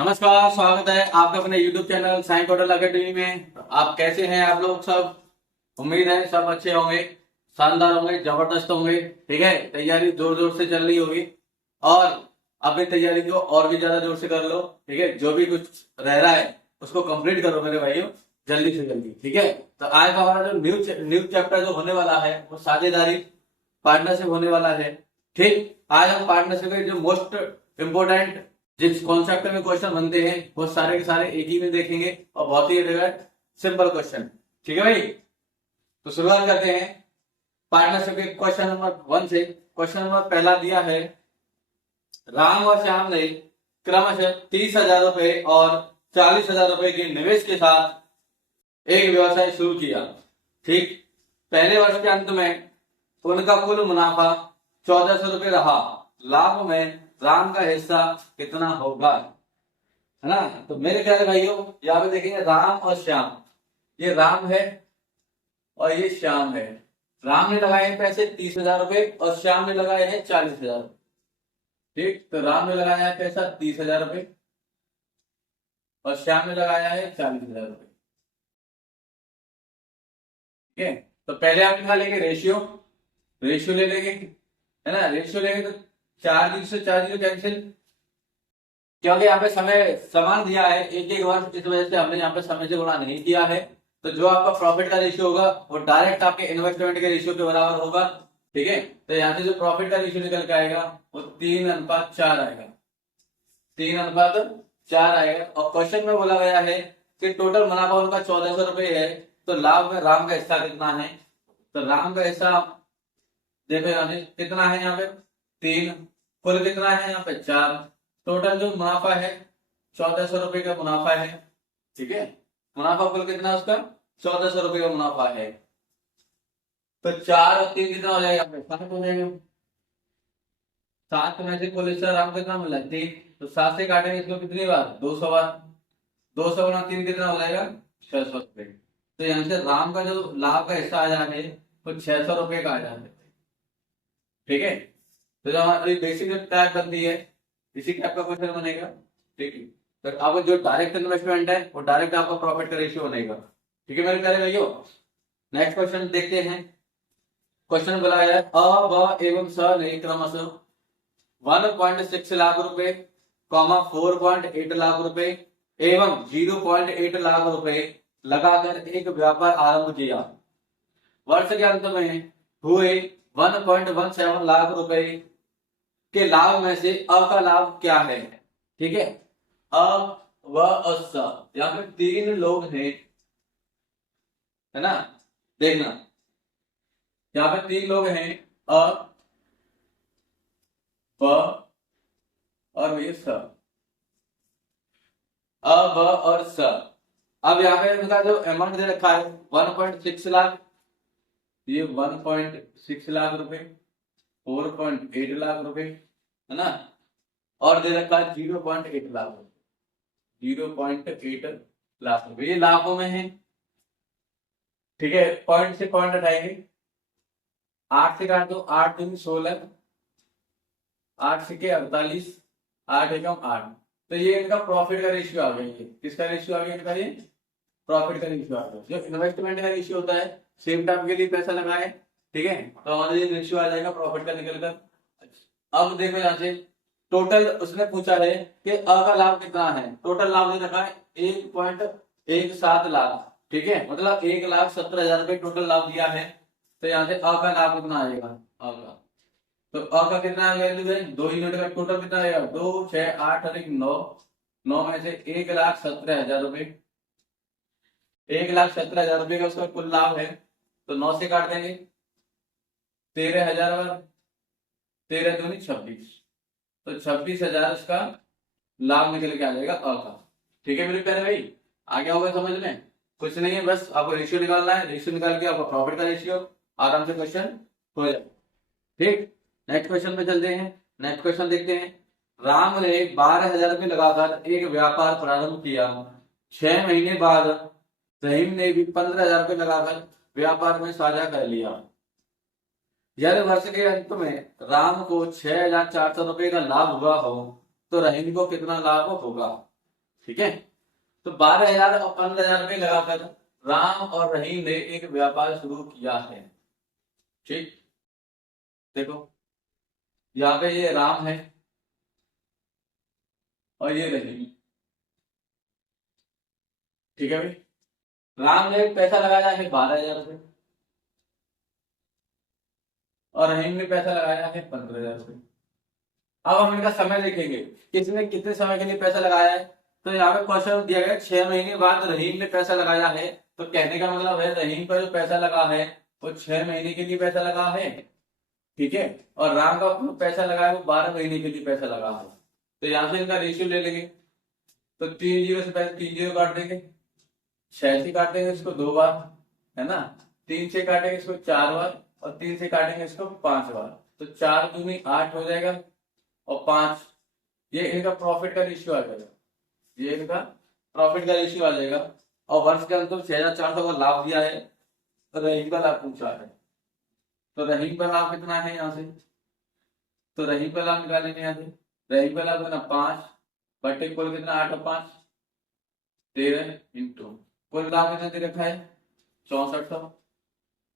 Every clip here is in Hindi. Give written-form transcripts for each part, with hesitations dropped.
नमस्कार, स्वागत है आपका अपने YouTube channel science hotel academy में। आप कैसे हैं आप लोग सब? उम्मीद है सब अच्छे होंगे, शानदार होंगे, जबरदस्त होंगे। ठीक है, तैयारी जोर जोर से चल रही होगी और अपनी तैयारी को और भी ज्यादा जोर से कर लो। ठीक है, जो भी कुछ रह रहा है उसको कंप्लीट करो मेरे भाइयों, जल्दी से जल्दी। ठीक है, तो आज का हमारा जो न्यू चैप्टर जो होने वाला है वो साझेदारी पार्टनरशिप होने वाला है। ठीक, आज हम पार्टनरशिप के जो मोस्ट इम्पोर्टेंट जिस कॉन्सेप्ट में क्वेश्चन बनते हैं वो सारे के सारे एक ही में देखेंगे और बहुत ही सिंपल क्वेश्चन। ठीक है भाई, तो शुरुआत करते हैं पार्टनरशिप के क्वेश्चन नंबर 1 से। क्वेश्चन नंबर पहला दिया है, राम और श्याम ने क्रमशः 30,000 रुपए और 40,000 रुपए के निवेश के साथ एक व्यवसाय शुरू किया। ठीक, पहले वर्ष के अंत में उनका कुल मुनाफा 1,400 रुपए रहा। लाभ में राम का हिस्सा कितना होगा? है ना। तो मेरे ख्याल भाइयों यहाँ पे देखेंगे राम और श्याम, ये राम है और ये श्याम है। राम ने लगाए हैं पैसे 30,000 रुपए और श्याम ने लगाए हैं 40,000। ठीक, तो राम ने लगाया है पैसा 30,000 रुपए और श्याम ने लगाया है 40,000 रुपए। ठीक है, तो पहले हम निकालेंगे रेशियो। रेशियो ले लेंगे, है ना। रेशियो लेंगे तो 4 से 4 कैंसिल, क्योंकि यहाँ पे समय समान दिया है एक एक वर्ष, इस वजह से हमने यहाँ पे समय से गुणा नहीं किया है। तो जो आपका प्रॉफिट का रेशियो होगा वो डायरेक्ट आपके इन्वेस्टमेंट के रेशियो के बराबर होगा। ठीक है, तो यहाँ से जो प्रॉफिट का रेशियो निकल के आएगा वो 3:4 आएगा। 3:4 आएगा। और क्वेश्चन में बोला गया है कि टोटल मुनाफा उनका 1,400 रुपए है, तो लाभ में राम का हिस्सा कितना है? तो राम का हिस्सा देखो यहाँ से कितना है, यहाँ पे 3, कुल कितना है यहाँ पे 4। टोटल जो मुनाफा है 1,400 रुपए का मुनाफा है। ठीक है, मुनाफा कुल कितना उसका 1,400 रुपए का मुनाफा है। तो 4 और 3 कितना हो जाएगा? 7 हो जाएगा। 7 में से कुल हिस्सा राम कितना मिला? 3। तो 7 से काटेंगे इसको कितनी बार? 200 बार। 200 गुना 3 कितना हो जाएगा? 600 रुपए। तो यहाँ से राम का जो लाभ का हिस्सा आया है वो 600 रुपए का आया है। ठीक है, तो जो हमारी बेसिक टाइप बनती है इसी टाइप का क्वेश्चन बनेगा। ठीक है, तो आपका जो डायरेक्ट इन्वेस्टमेंट है वो डायरेक्ट आपका प्रॉफिट का रेशियो बनेगा। ठीक है मेरे प्यारे भाइयों, नेक्स्ट क्वेश्चन देखते हैं। क्वेश्चन बोला है अ व एवं स ने क्रमशः 1.6 लाख रुपए, 4.8 लाख रुपए एवं 0.8 लाख रुपए लगाकर एक व्यापार आरंभ किया। वर्ष के अंत में हुए 1.17 लाख रुपए के लाभ में से अ का लाभ क्या है? ठीक है, अ व स, यहाँ पे 3 लोग हैं, है ना। देखना, यहाँ पे 3 लोग हैं, अ व और ये स। अ व और स। अब यहाँ पे उनका जो अमाउंट दे रखा है 1.6 लाख, ये 1.6 लाख रुपए, 4.8 लाख रुपए, है ना। और दे रखा है 0.8 लाख रुपए, 0.8 लाख रुपए, ये लाखों में है। ठीक है, पॉइंट से पॉइंट हटाएंगे, 8 से काट दो, 8 दूनी 16, 8 से 48, 8 एकम 8। तो ये इनका प्रॉफिट का रेशियो आ गया। ये किसका रेशियो आ गया इनका? ये प्रॉफिट का रेशियो आ गया। जो इन्वेस्टमेंट का रेशियो होता है सेम टाइम के लिए पैसा लगाए, ठीक है, तो हमारा ये रेशियो आ जाएगा प्रॉफिट का निकलकर। अब देखो यहाँ से टोटल उसने पूछा है कि अ का लाभ कितना है। टोटल लाभ दे रखा है 1.17 लाख। ठीक है, मतलब 1,17,000 रुपए टोटल लाभ दिया है। तो यहाँ से अ का लाभ कितना आएगा? अ का, तो अ का कितना वैल्यू है? 2 यूनिट का टोटल कितना आएगा? 2, 6, 8 और 9। 9 में से 1,17,000 रुपए, 1,17,000 रुपए का उसका कुल लाभ है। तो 9 से काट देंगे, 13,000 और 13 दूनी 26, तो 26,000 उसका लाभ निकल के आ जाएगा अ का। ठीक है मेरे प्यारे भाई, आ गया होगा समझ में? कुछ नहीं है, बस आपको रेशियो निकालना है। रेशियो निकाल के आपका प्रॉफिट का रेशियो आराम से क्वेश्चन हो जाए। ठीक, नेक्स्ट क्वेश्चन पे चलते हैं। नेक्स्ट क्वेश्चन देखते हैं। राम ने 12,000 रुपये लगाकर एक व्यापार प्रारंभ किया। 6 महीने बाद रहीम ने भी 15,000 रुपये लगाकर व्यापार में साझा कर लिया। यदि वर्ष के अंत में राम को 6,400 रुपये का लाभ हुआ हो तो रहीम को कितना लाभ होगा? ठीक है। तो 12,000 और 15,000 रुपये लगाकर राम और रहीम ने एक व्यापार शुरू किया है। ठीक, देखो यहाँ पे ये राम है और ये रहीम। ठीक है भाई, राम ने पैसा लगाया है 12,000 रुपये और रहीम ने पैसा लगाया है 15,000 रुपये। अब हम इनका समय देखेंगे, किसने कितने समय के लिए पैसा लगाया है। तो यहाँ पे क्वेश्चन दिया गया 6 महीने बाद रहीम ने पैसा लगाया है। तो कहने का मतलब है रहीम का जो पैसा लगा है वो 6 महीने के लिए पैसा लगा है। ठीक है, और राम का पैसा लगा है वो 12 महीने के लिए पैसा लगा है। तो यहाँ से इनका रेशियो ले लेंगे। तो 3 जीरो से पहले 3 जीरो काट देंगे, 6 से काटेंगे इसको 2 बार, है ना। 3 से काटेंगे इसको 4 बार और 3 से काटेंगे इसको 5 बार। तो 4 दूनी 8 हो जाएगा और 5, ये इनका प्रॉफिट का रेशियो आ जाएगा। ये इनका प्रॉफिट का रेशियो आ जाएगा। और वर्ष के अंत 6,400 का लाभ दिया है, तो रहीम का लाभ पूछा है। तो रहीम का लाभ कितना है यहाँ से, तो रहीम का लाभ निकालेंगे यहाँ से। रहीम का लाभ कितना 5 बटे कुल कितना 8 और 5 13 इंटू कुल लाभ कितना दे रखा है 6400।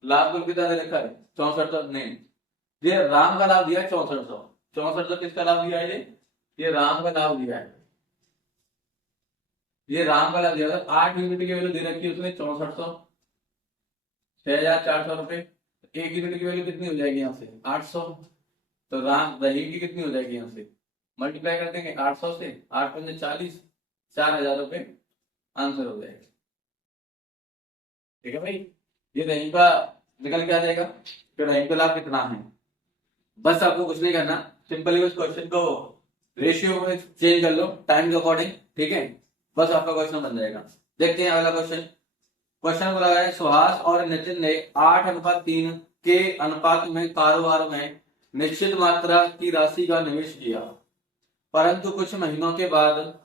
लाभ कुल कितना दे रखा है 6400, नहीं, ये राम का लाभ दिया है 6400। 6400 किसका लाभ दिया है, ये राम का लाभ दिया है। ये राम का लाभ दिया है। 8 यूनिट की वैल्यू दे रखी है उसने 6400, 6,400 रुपए। 1 यूनिट की वैल्यू कितनी हो जाएगी यहाँ से 800। तो रहीम की कितनी हो जाएगी यहाँ से, मल्टीप्लाई कर देंगे 800 से, 8 पंजे 40, 4,000 रुपए आंसर हो जाएगा। ठीक है भाई, ये रहीम का निकल के आ जाएगा। तो रहीम का लाभ कितना है, बस आपको कुछ नहीं करना, सिंपली उस क्वेश्चन को रेशियो में चेंज कर लो टाइम के अकॉर्डिंग। ठीक है, बस आपका क्वेश्चन बन जाएगा। देखते हैं अगला क्वेश्चन। क्वेश्चन बोला है सुहास और नितिन ने 8:3 के अनुपात में कारोबार में निश्चित मात्रा की राशि का निवेश किया, परंतु कुछ महीनों के बाद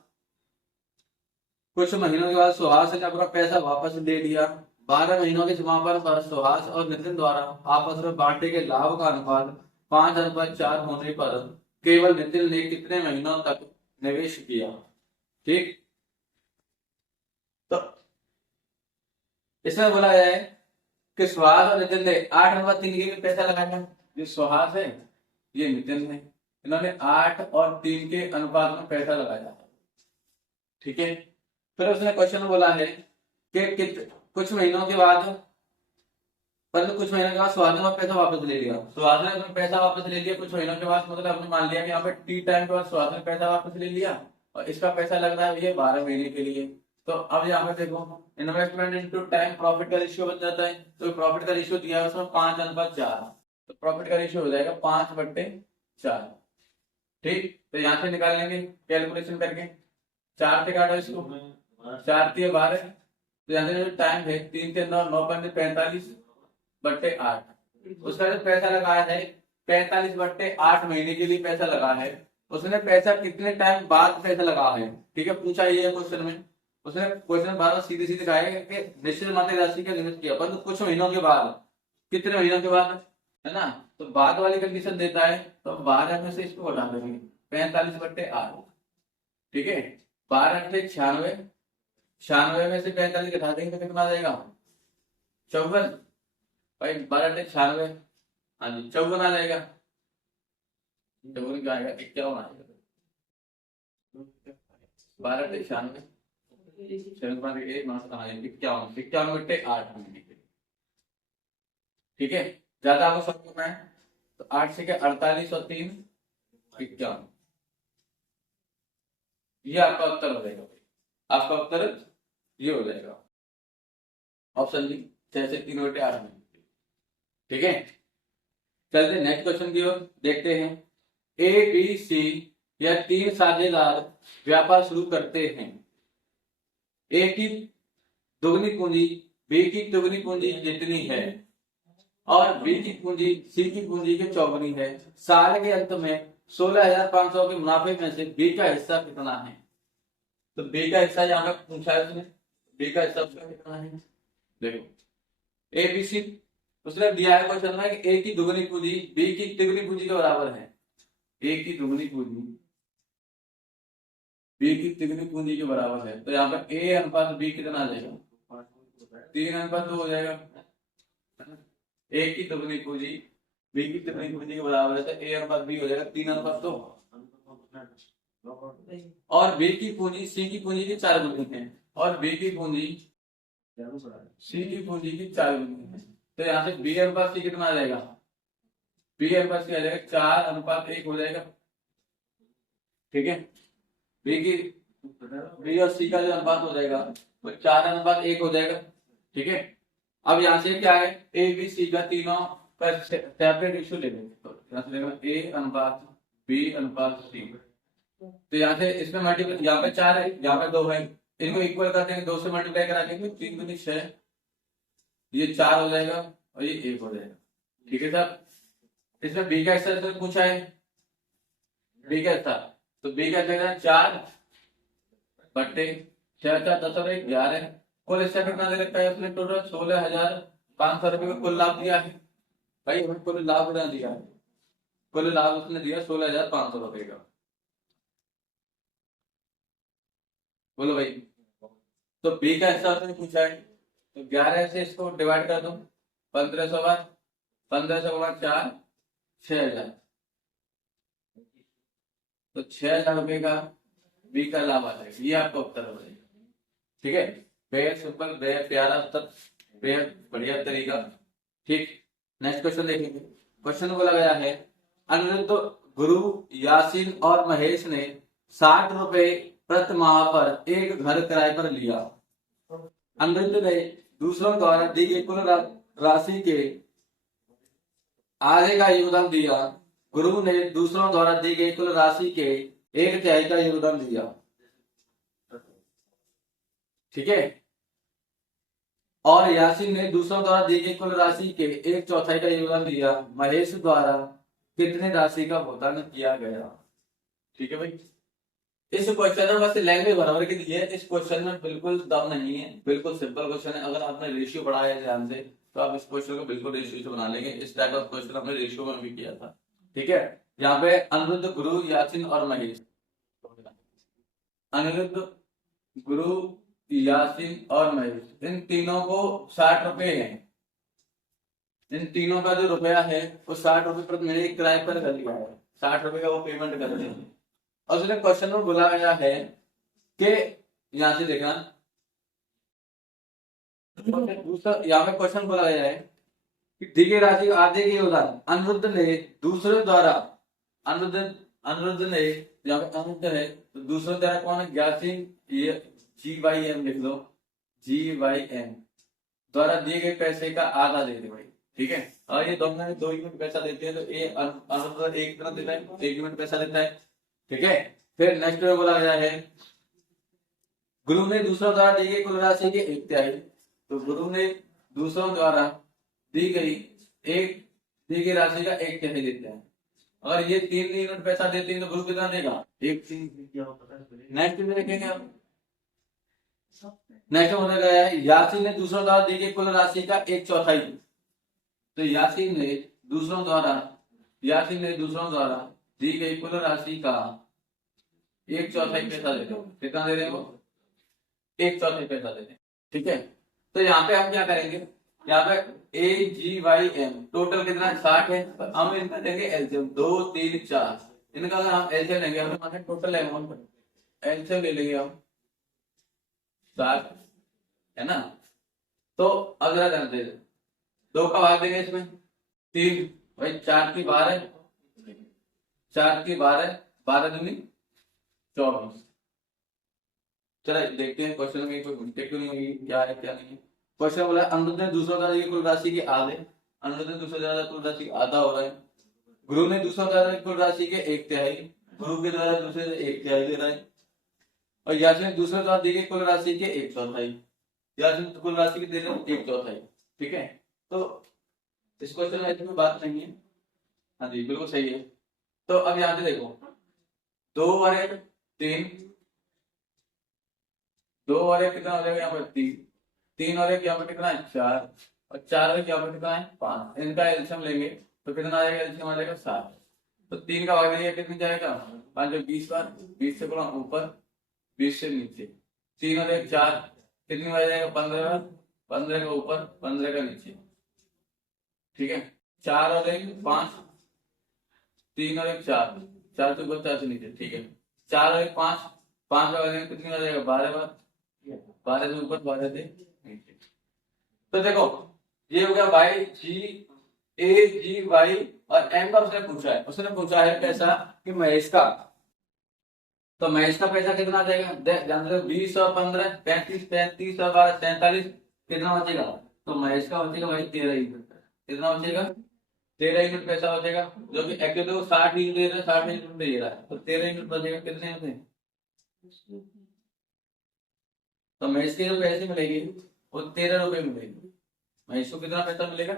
सुहास ने अपना पैसा वापस ले लिया। 12 महीनों के समापन पर सुहास और नितिन द्वारा आपस में बांटे के लाभ का अनुपात 5:4 होने पर केवल नितिन ने कितने महीनों तक निवेश किया। ठीक, तो इसमें बोला है कि सुहास और नितिन ने 8:3 के लिए पैसा लगाया। ये सुहास है, ये नितिन है, इन्होंने 8 और 3 के अनुपात में पैसा लगाया। ठीक है, फिर उसने क्वेश्चन बोला है कि कुछ महीनों के बाद, परंतु कुछ महीनों के बाद सुहास ने पैसा वापस ले लिया। सुहास ने अपना पैसा वापस ले लिया कुछ महीनों के बाद, मतलब हमने मान लिया कि यहाँ पे टी टाइम के बाद सुहास ने पैसा वापस ले लिया और इसका पैसा लग रहा है ये 12 महीने के लिए। तो अब यहाँ पे देखो इन्वेस्टमेंट इनटू टाइम प्रॉफिट का रेशियो बन जाता है। तो प्रॉफिट का रेशियो दिया है उसमें 5:4, तो प्रॉफिट का रेशियो हो जाएगा 5/4। ठीक, तो यहाँ से निकालेंगे कैलकुलेशन करके, 4 से काटो इसको, 4 3 12, तो यहाँ से जो टाइम है 3 से 9, 9 पंजे 45/8। उसका जो पैसा लगाया है 45/8 महीने के लिए पैसा लगा है। उसने पैसा कितने टाइम बाद पैसा लगा है, ठीक है, पूछा ये क्वेश्चन में। उसने क्वेश्चन बार सीधे सीधे कहा है कि निश्चित मात्रा राशि का निवेश किया, परंतु कुछ महीनों के बाद, कितने महीनों के बाद, है ना। तो बाद वाली कंडीशन देता है तो 12 में से इसको घटा देंगे 45/8। ठीक है, 12 से 96, 96 में से 45 घटा देंगे तो कितना आ जाएगा 54। भाई 12 से 96, हाँ जी 54 आ जाएगा। 54 क्या आएगा 51 आएगा। 12 से 96, 51/8 महीने के। ठीक है, ज्यादा आपको सब करना है तो 8 से क्या 48 और 3 51, ये आपका उत्तर हो जाएगा। आपका उत्तर ये हो जाएगा ऑप्शन डी 6 से 3/8 महीने। ठीक है, चलते नेक्स्ट क्वेश्चन की ओर देखते हैं। ए बी सी या 3 साझेदार व्यापार शुरू करते हैं। ए की दुगनी पूंजी बी की दुगनी पूंजी जितनी है और बी की पूंजी सी की पूंजी के चौगुनी है। साल के अंत में 16,500 के मुनाफे में से बी का हिस्सा कितना है। तो बी का हिस्सा यहाँ पे पूछा है उसने, बी का हिस्सा उसका कितना है। देखो ए बी सी उसने दिया है क्वेश्चन में कि ए की दुगनी पूंजी बी की तिगुनी पूंजी के बराबर है। ए की दुगनी पूंजी बी की तिगनी पूंजी के बराबर है, तो यहाँ पे ए अनुपात बी कितना आ जाएगा, 3:2 हो जाएगा। ए की तिगनी पूंजी बी की तिगनी पूंजी के बराबर है, तो ए अनुपात बी हो जाएगा 3:2। और बी की पूंजी सी की पूंजी की 4 गुनी है, और बी की पूंजी सी की पूंजी की 4 गुनी है, तो यहाँ से बी अनुपात सी कितना आ जाएगा, बी अनुपात सी आ जाएगा 4:1 हो जाएगा। ठीक है, बी और सी का जो अनुपात हो जाएगा वो 4:1 हो जाएगा। ठीक है, अब यहाँ से क्या है, ए बी सी का तीनों का सेपरेट रेशियो ले लेंगे, तो यहाँ से लेंगे ए अनुपात बी अनुपात सी, तो यहाँ से इसमें मल्टीप्लाई, यहाँ पे 4 है, यहाँ पे 2 है, इनको इक्वल कर देंगे, 2 से मल्टीप्लाई करा देंगे, 3 दूनी 6, ये 4 हो जाएगा और ये 1 हो जाएगा। ठीक है सर, इसमें बी का हिस्सा पूछा है, बी का हिस्सा, तो बी का हिस्सा 4 बट्टे 6×4 10 और 1 11, कुल हिस्सा कितना दे रखा है उसने, टोटल 16,500 रुपए का कुल लाभ दिया है। भाई हमें कुल लाभ कितना दिया है, कुल लाभ उसने दिया 16,500 रुपए का। बोलो भाई, तो बी का हिस्सा उसने पूछा है, तो 11 से इसको डिवाइड कर दो, 1500 बार 1500 बार 4 6,000, तो 6,000 रुपए का बी का लाभ आ जाएगा। ये आपका उत्तर हो जाएगा। ठीक है, बेहद सिंपल, बेहद प्यारा उत्तर, बेहद बढ़िया तरीका। ठीक, नेक्स्ट क्वेश्चन देखेंगे। क्वेश्चन बोला गया है, अनिरुद्ध, गुरु, यासीन और महेश ने 60 रुपए प्रति माह पर एक घर किराए पर लिया। अनिरुद्ध ने दूसरों द्वारा दी गई कुल राशि के आधे का योगदान दिया। गुरु ने दूसरों द्वारा दी गई कुल राशि के 1/3 का योगदान दिया। ठीक है, और यासीन ने दूसरों द्वारा दी गई कुल राशि के 1/4 का योगदान दिया। महेश द्वारा कितनी राशि का भुगतान किया गया। ठीक है भाई, इस क्वेश्चन में बस लैंग्वेज बराबर की दी है, इस क्वेश्चन में बिल्कुल दम नहीं है, बिल्कुल सिंपल क्वेश्चन है। अगर आपने रेशियो पढ़ा है ध्यान से तो आप इस क्वेश्चन को बिल्कुल रेशियो से बना लेंगे। इस टाइप का क्वेश्चन हमने रेशियो में भी किया था। ठीक है, यहाँ पे अनिरुद्ध, गुरु, यासीन और महेश, अनिरुद्ध, गुरु, यासीन और महेश, इन तीनों को 60 रुपए है, इन तीनों का जो रुपया है वो 60 रुपए प्रति महीने किराए पर कर दिया है, 60 रुपए का वो पेमेंट करते हैं। और उसने क्वेश्चन में बोला गया है कि यहां से देखना, दूसरा यहाँ पे क्वेश्चन बोला गया है कि दी गई राशि का आधे के योगदान अनिरुद्ध ने दूसरे द्वारा, अनिरुद्ध ने, यहाँ पे अनिरुद्ध है तो दूसरे द्वारा कौन है, यासीन, ये GYM लिख लो, GYM द्वारा दिए गए पैसे का आधा दे दे भाई। ठीक है, और ये दोनों 2 यूनिट पैसा देते हैं, तो ये अनिरुद्ध 1 कितना देता है, 1 यूनिट पैसा देता है। ठीक है, फिर नेक्स्ट में बोला गया है, गुरु ने दूसरों द्वारा दी गई कुल राशि के 1/3, तो गुरु ने दूसरों द्वारा दी गई राशि का 1/3 देते हैं। अगर ये 3 यूनिट पैसा देते हैं तो गुरु कितना देगा, 1। नेक्स्ट में देखेंगे हम, नेक्स्ट में बोला गया है, यासीन ने दूसरों द्वारा दी गई कुल राशि का 1/4, तो यासीन ने दूसरों द्वारा दी गई कुल राशि का 1/4 पैसा देते हो, कितना दे रहे हो, 1/4 पैसा देते हैं। ठीक है, तो यहाँ पे हम क्या करेंगे, यहाँ पे AGYM टोटल कितना 60 है, तो हम इनका देंगे एलसीएम, 2 3 4, इनका अगर हम एलसीएम लेंगे, हमें टोटल अमाउंट एलसीएम ले लेंगे हम 60 है ना, तो अगला ध्यान दे 2 का भाग देंगे इसमें 3, भाई 4 की 12, 4 की 12, 12 दूनी 24। चलो देखते हैं क्वेश्चन में कोई मिस्टेक क्यों नहीं होगी, क्या है क्या नहीं है। क्वेश्चन बोला, अनिरुद्ध ने दूसरों द्वारा दी कुल राशि के आधे, अनिरुद्ध ने दूसरों द्वारा कुल राशि का आधा हो रहा है। गुरु ने दूसरों द्वारा कुल राशि के 1/3, गुरु के द्वारा दूसरे 1/3 दे रहा है। और यासीन ने दूसरे द्वारा दी गई कुल राशि के 1/4, यासीन कुल राशि के दे रहे 1/4। ठीक है, तो इस क्वेश्चन में कोई बात नहीं है, हाँ जी बिल्कुल सही है। तो अब यहाँ से देखो, 2 और 1 3, 2 और 1 कितना हो जाएगा, यहाँ पर 3, 3 और 1 यहाँ पर कितना है 4, और 4 और 1 यहाँ पर कितना है 5, इनका एलसीएम लेंगे तो कितना आ जाएगा, एलसीएम आ जाएगा 7, तो 3 का भाग देंगे कितनी जाएगा, 5 20 बार, 20 से गुणा ऊपर 20 से नीचे, 3 और 1 4, कितनी बार जाएगा 15 बार, 15 का ऊपर 15 का नीचे, ठीक है। 4 और 1 5, 3 और 1 4, 4 से ऊपर 4 से नीचे, ठीक है। 4 और 1 5, 5 बार जाएगा, कितनी बार जाएगा 12 बार, 12 से ऊपर 12 से नीचे। तो देखो ये हो गया वाई जी ए जी वाई, और एम का उसने पूछा है, पैसा कि महेश का, तो महेश का पैसा कितना आ जाएगा, ध्यान से 20 और 15 35, 35 और 12 47, कितना बचेगा, तो महेश का बचेगा भाई 13 यूनिट, कितना बचेगा 13 यूनिट पैसा बचेगा, जो कि एक्चुअली वो 60 यूनिट दे रहा है, 60 यूनिट दे रहा है, तो 13 यूनिट बचेगा, कितने में, तो महेश के जो पैसे मिलेगी वो 13 रुपए मिलेगी, महेश को कितना पैसा मिलेगा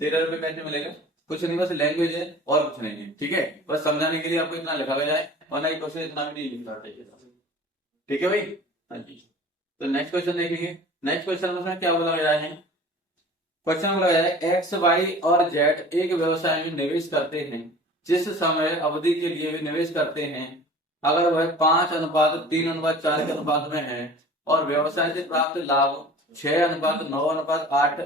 13 रुपए पैसे मिलेगा, कुछ नहीं बस लैंग्वेज है और कुछ नहीं है, ठीक है, बस समझाने के लिए आपको इतना लिखा गया है, और ना क्वेश्चन इतना भी नहीं लिखा चाहिए, ठीक है भाई। हाँ जी, तो नेक्स्ट क्वेश्चन देखेंगे। नेक्स्ट क्वेश्चन में क्या बोला गया है, क्वेश्चन बोला गया है एक्स वाई और जेड एक व्यवसाय में निवेश करते हैं, जिस समय अवधि के लिए भी निवेश करते हैं अगर वह 5:3:4 के अनुपात में है, और व्यवसाय से प्राप्त लाभ 6:9:8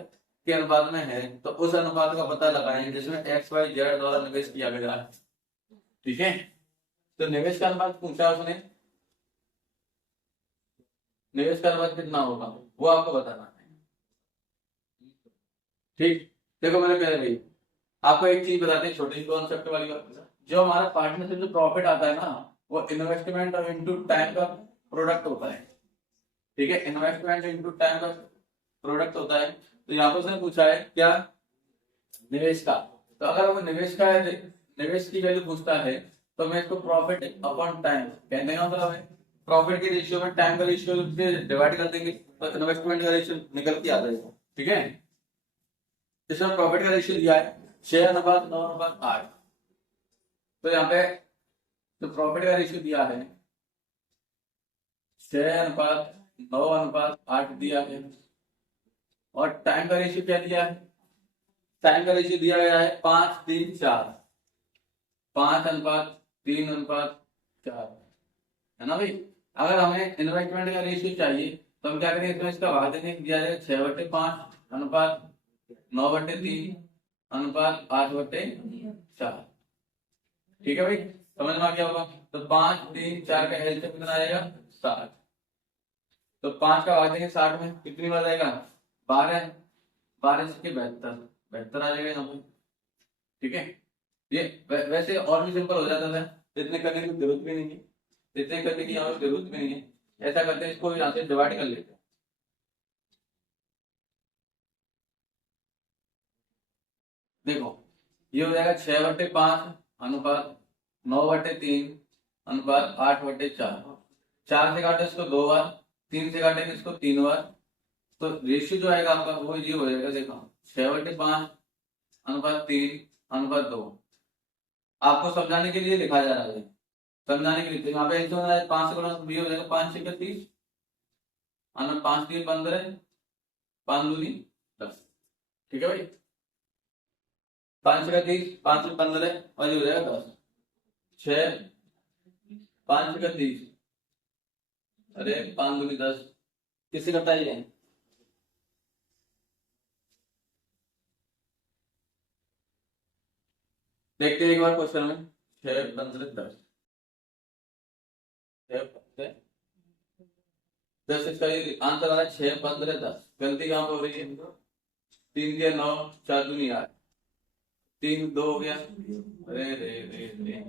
के अनुपात में है, तो उस अनुपात का पता लगाएं जिसमें एक्स वाई जेड द्वारा निवेश किया गया है, ठीक है। तो निवेश का अनुपात पूछा उसने, निवेश का अनुपात कितना होगा वो आपको बताना है, ठीक। देखो मैंने पहले भाई आपको एक चीज बताते हैं, छोटी सी कॉन्सेप्ट वाली बात, जो हमारा पार्टनरशिप जो प्रॉफिट आता है ना, वो इन्वेस्टमेंट और इनटू टाइम का प्रोडक्ट होता है, ठीक है, इन्वेस्टमेंट इनटू टाइम का प्रोडक्ट होता है। तो यहाँ पर उसने पूछा है क्या, निवेश का, तो अगर वो निवेश की वैल्यू पूछता है तो मैं इसको प्रॉफिट अपॉन टाइम कहने का मतलब है, प्रॉफिट के रेशियो में टाइम का रेशियो डिवाइड कर देंगे तो इन्वेस्टमेंट का रेशियो निकल के आ जाएगा, ठीक है। इसमें प्रॉफिट का रेशियो दिया है 6:9:8, तो यहाँ पे तो प्रॉफिट का रेशियो दिया है 6:9:8 दिया है, और टाइम का रेशियो क्या दिया है, टाइम का रेशियो दिया गया है 5:3:4, 5:3:4, है ना भाई। अगर हमें इन्वेस्टमेंट का रेशियो चाहिए तो हम क्या करेंगे, तो इसका भाग देंगे, दिया जाएगा 6/5:9/3:8/4, ठीक है भाई, समझ में आ गया होगा। तो 5:3:4 का एलसीएम कितना आएगा 60, तो 5 का भाग देंगे 60 में, कितनी बार आएगा 12, 12 से 72 आ जाएगा यहाँ पे, ठीक है। ये वैसे और भी सिंपल हो जाता है, इतने करने की जरूरत भी नहीं है, इतने करने की यहाँ पे जरूरत भी नहीं है, ऐसा करते हैं इसको यहाँ से डिवाइड कर लेते हैं, देखो ये हो जाएगा 6/5:9/3:8/4, 4 से काटे इसको 2 बार, 3 से काटेंगे इसको 3 बार, तो रेशियो जो आएगा आपका वो ये हो जाएगा, देखो 6/5:3:2, आपको समझाने के लिए लिखा जा रहा है, समझाने के लिए, तो यहाँ पे 5 से गुणा हो जाएगा 5×6=30, 5×3=15, 5×2=10, ठीक है भाई, 5×30, 5×15 और ये हो जाएगा 10, 6 5×30, अरे 5×2=10, किससे करता है ये, देखते हैं एक बार क्वेश्चन में, 6×15=10, 10 इसका आंसर आ रहा है 6×15=10, गलती कहाँ पे हो रही है, 3 दिया 9, 4 दूनी 8, 3 2 हो गया, अरे रे रे रे,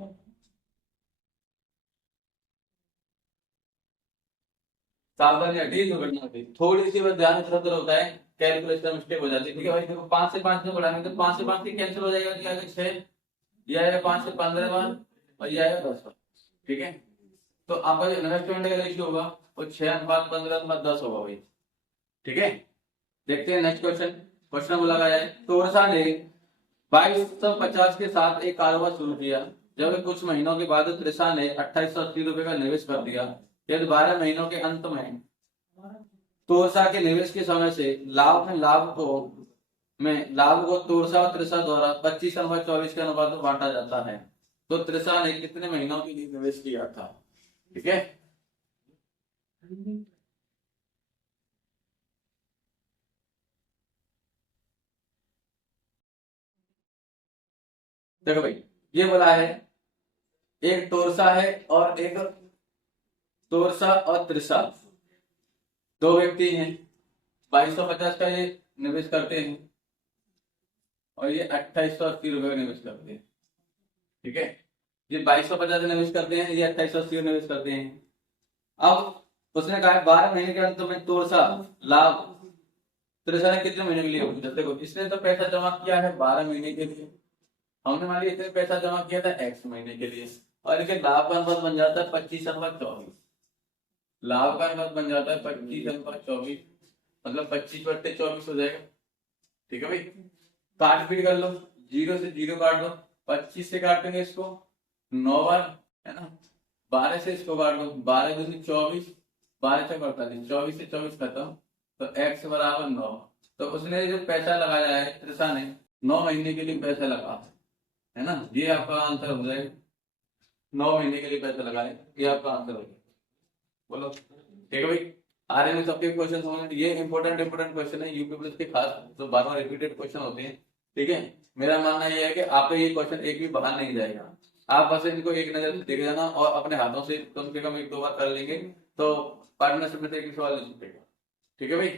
सावधानी हटी तो घटना हुई, थोड़ी सी बस ध्यान इधर उधर होता है, कैलकुलेशन मिस्टेक हो जाती है, ठीक है भाई। देखो 5 से 5 में बढ़ाएंगे तो 5 से 5 कैंसिल हो जाएगा, क्या 6, ये आएगा 5 से 15 बार, और ये आएगा 10 बार, ठीक है। तो आपका जो इन्वेस्टमेंट का रेशियो होगा वो 6:15:10 होगा भाई, ठीक है। देखते हैं नेक्स्ट क्वेश्चन, क्वेश्चन बोला गया है तोरसा ने 2250 के साथ एक कारोबार शुरू किया, जब कुछ महीनों के बाद त्रिषा ने 2880 रुपए का निवेश कर दिया, यदि 12 महीनों के अंत में तोरसा के निवेश के समय से लाभ को तोरसा और त्रिषा द्वारा 25/24 के अनुपात में बांटा जाता है, तो त्रिषा ने कितने महीनों के लिए निवेश किया था, ठीक है। देखो भाई, ये बोला है एक तोरसा है और एक तोरसा और त्रिशा, दो व्यक्ति हैं, 2250 का ये निवेश करते हैं और ये 2880 रुपए का निवेश करते हैं। ठीक है, ये 2250 निवेश करते हैं, ये 2880 निवेश करते हैं। अब उसने कहा 12 महीने के अंत में तोरसा लाभ त्रिशा ने कितने महीने के लिए होगी। देखो, इसने तो पैसा जमा किया है 12 महीने के लिए, हमने मान लिया इसने पैसा जमा किया था x महीने के लिए, और इसके लाभ का अनुपात बन जाता है 25/24। लाभ का अनुपात बन जाता है 25/24, मतलब 25/24 हो जाएगा। ठीक है भाई, काट पीट कर लो, 0 से 0 काट दो, 25 से काटेंगे इसको 9 बार, है ना, 12 से इसको काट दो, 12 दूनी 24, 12 से 48, 24 से 24 खत्म, तो x बराबर 9। तो उसने जो पैसा लगाया है त्रिशा ने 9 महीने के लिए पैसा लगा है ना, ये आपका आंसर हो जाएगा। 9 महीने के लिए पैसा लगाए, ये आपका आंसर हो जाएगा। बोलो ठीक है भाई। आ रहे हैं सबके क्वेश्चन होंगे, ये इंपॉर्टेंट क्वेश्चन है यूपी पुलिस के, खास जो बार बार रिपीटेड क्वेश्चन होते हैं। ठीक है, मेरा मानना ये है कि आपका ये क्वेश्चन एक भी बाहर नहीं जाएगा, आप बस इनको एक नजर से देख जाना और अपने हाथों से कम से कम 1-2 बार कर लेंगे तो पार्टनरशिप में से एक सवाल नहीं छूटेगा। ठीक है भाई,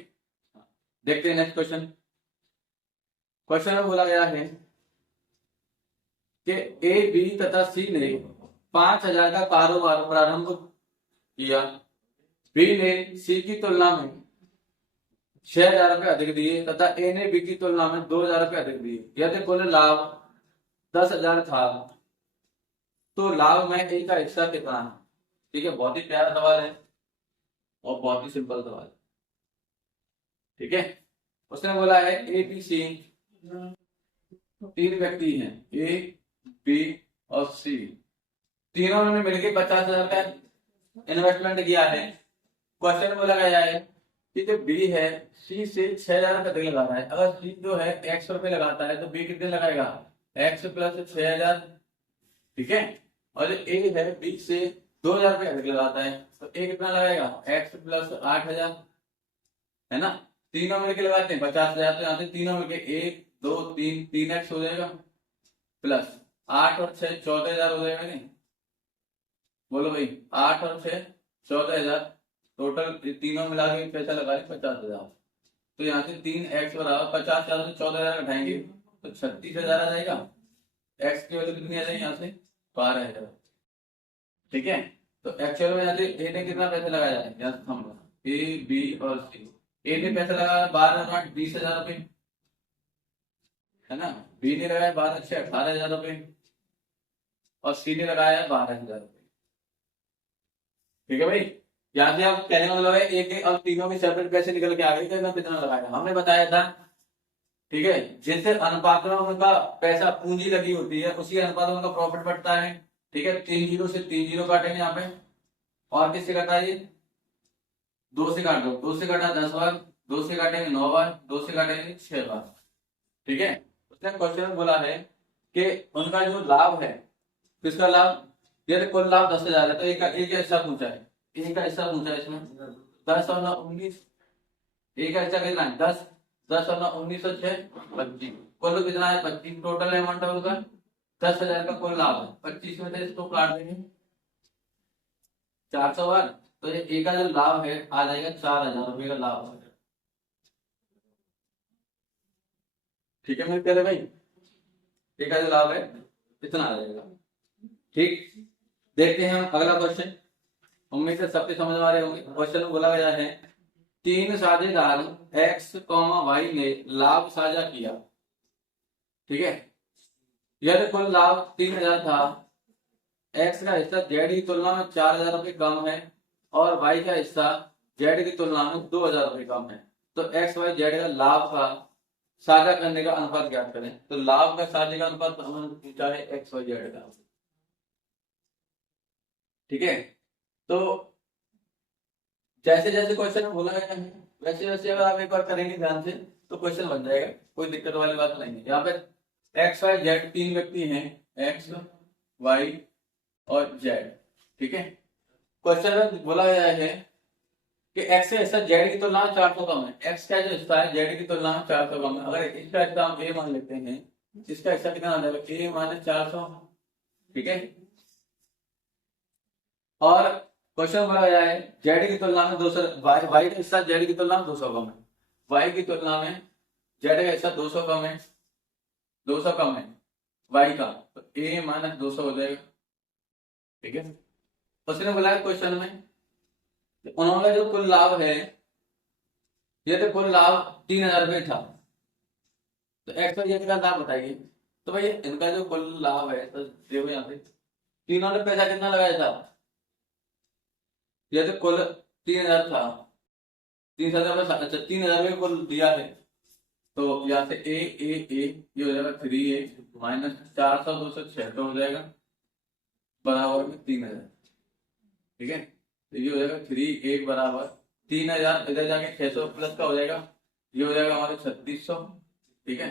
देखते हैं नेक्स्ट क्वेश्चन। क्वेश्चन में बोला गया है कि ए, बी तथा सी ने 5000 का कारोबार प्रारंभ किया। बी ने सी की तुलना में 6000 रुपए अधिक दिए तथा ए ने बी की तुलना में 2000 रुपए अधिक दिए। यदि कुल लाभ 10,000 था तो लाभ में ए का हिस्सा कितना है। ठीक है, बहुत ही प्यारा सवाल है और बहुत ही सिंपल सवाल है। ठीक है, उसने बोला है ए, बी, सी 3 व्यक्ति हैं, ए, बी और सी, तीनों ने मिलकर 50,000 का इन्वेस्टमेंट किया है। क्वेश्चन बोला गया है कि जो बी है सी से 6,000 का लगा रहा है। अगर सी जो है x रुपए लगाता है तो बी कितने लगाएगा, x प्लस 6,000। ठीक है, और जो ए है बी से 2,000 रुपए अधिक लगाता है तो ए कितना लगाएगा, x प्लस 8,000, है ना। तीनों मिलकर लगाते हैं 50,000, तो यहाँ से तीनों मिलकर 1 2 3 3x हो जाएगा, प्लस 8 और 6 14,000 हो जाएगा। नहीं बोलो भाई, 8 और 6 14,000, टोटल तीनों मिला के पैसा लगा रहे 50,000। तो यहाँ से 3x बराबर 50,000 से 14,000 घटाएंगे तो 36,000 आ जाएगा। x की वैल्यू कितनी आ जाएगी यहाँ से 12,000। ठीक है, तो एक्चुअल में यहाँ से ए ने कितना पैसा लगाया है, यहाँ से हम ए, बी और सी। ए ने पैसा लगाया 12 20,000 रुपए, है ना। बी ने लगाया 12 से 18,000 रुपए और सी ने लगाया 12,000 रुपए। ठीक है भाई, यहाँ से आप कहने का मतलब है एक अब तीनों के सेपरेट पैसे निकल के आ गए तो कितना लगाया हमने बताया था। ठीक है, जैसे अनुपात में उनका पैसा पूंजी लगी होती है उसी अनुपात में उनका प्रॉफिट बढ़ता है। ठीक है, 3 जीरो से 3 जीरो काटेंगे यहाँ पे, और किससे काटा है, 2 से काट दो, 2 से काटा 10 बार, 2 से काटेंगे 9 बार, 2 से काटेंगे 6 बार। ठीक है, उसने क्वेश्चन बोला है कि उनका जो लाभ है, किसका लाभ, यदि कुल लाभ 10,000 है तो एक हिस्सा पूछा है, एक का हिस्सा पूछा है इसमें 10 और 9 19, एक का हिस्सा कितना है 10, 10 और 9 19 और 6 25, कुल कितना है 25, टोटल अमाउंट है उसका 10,000 का कुल लाभ है। 25 में से इसको काट देंगे 400 बार, तो ये एक का जो लाभ है आ जाएगा 4,000 रुपये का लाभ आ जाएगा। ठीक है मेरे प्यारे भाई, एक का जो लाभ है इतना आ जाएगा। ठीक, देखते हैं हम अगला क्वेश्चन, उम्मीद से सबके समझ में आ रहे होंगे। क्वेश्चन में बोला गया है 3 साझेदार x, y ने लाभ साझा किया। ठीक है, यदि कुल लाभ 3,000 था, x का हिस्सा z की तुलना में 4,000 रुपये कम है और y का हिस्सा z की तुलना में 2,000 रुपये कम है, तो x, y, z का लाभ का साझा करने का अनुपात ज्ञात करें। तो लाभ का साझे का अनुपात हमने पूछा है x, y, z का। ठीक है, तो जैसे जैसे क्वेश्चन में बोला गया है वैसे वैसे अगर आप एक बार करेंगे ध्यान से तो क्वेश्चन बन जाएगा, कोई दिक्कत वाली बात नहीं है। यहाँ पे x, y, z 3 व्यक्ति हैं, x, y और z। ठीक है, क्वेश्चन में बोला गया है कि एक्स का हिस्सा जेड की तुलना में 400 कम है। एक्स का जो हिस्सा है जेड की तुलना में 400 कम है। अगर इसका हिस्सा हम ए मान लेते हैं, इसका हिस्सा कितना आ जाएगा, ए माइनस 400, ठीक है। और क्वेश्चन बोला गया है जेड की तुलना में 200, वाई का हिस्सा जेड की तुलना में 200 कम है। वाई की तुलना में जेड का हिस्सा 200 कम है, 200 कम है वाई का, तो ए माइनस 200 हो जाएगा, ठीक है। उसने बोला है क्वेश्चन में उन्होंने जो कुल लाभ है, ये तो कुल लाभ 3000 रुपये था, तो एक्स वाई जेड का लाभ बताइए। तो भाई इनका जो कुल लाभ है, तो देखो यहाँ पे तीनों ने पैसा कितना लगाया था, ये तो कुल 3000 था, 3000 रुपये, अच्छा 3000 रुपये कुल दिया है, तो यहाँ से ए ये हो जाएगा 3a माइनस 400 200 600 हो जाएगा बराबर में 3000, ठीक है। तो ये हो जाएगा 3a बराबर 3000, इधर जाके 600 प्लस का हो जाएगा, ये हो जाएगा हमारे 3600, ठीक है।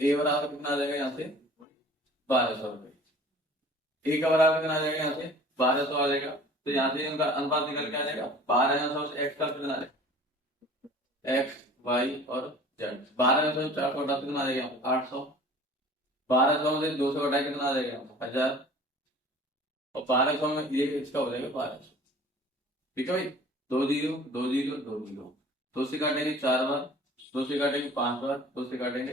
ए बराबर कितना आ जाएगा यहाँ से 1200 रुपये, ए का बराबर कितना आ जाएगा यहाँ से 1200 आ जाएगा। तो यहाँ से उनका अनुपात निकल के आ जाएगा 1200 से एक्स का कितना आ जाएगा, एक्स वाई और जेड, 1200 4 को हटा कितना आ जाएगा 800, 1200 में से 200 हटा कितना आ जाएगा 1000, और 1200 में ये इसका हो जाएगा 1200, ठीक है भाई। 2 जीरो 2 जीरो 2 जीरो, 2 से काटेंगे 4 बार, 2 से काटेंगे 5 बार, 2 से काटेंगे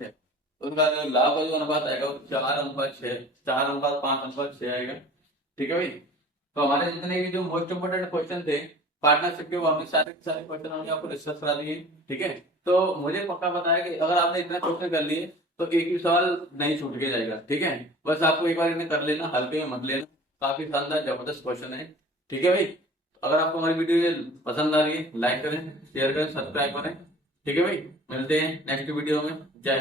6, उनका जो लाभ का जो अनुपात आएगा वो 4:6, 4:5:6 आएगा, ठीक है भाई। तो हमारे जितने भी जो मोस्ट इंपोर्टेंट क्वेश्चन थे पार्टनरशिप के, वो हमने सारे क्वेश्चन हमने आपको डिस्कस करा दिए, ठीक है। तो मुझे पक्का पता है कि अगर आपने इतना क्वेश्चन कर लिए तो एक भी सवाल नहीं छूट के जाएगा, ठीक है। बस आपको एक बार इन्हें कर लेना, हल्के में मत लेना, काफी शानदार जबरदस्त क्वेश्चन है, ठीक है भाई। अगर आपको हमारी वीडियो पसंद आ रही है लाइक करें, शेयर करें, सब्सक्राइब करें, ठीक है भाई। मिलते हैं नेक्स्ट वीडियो में। जय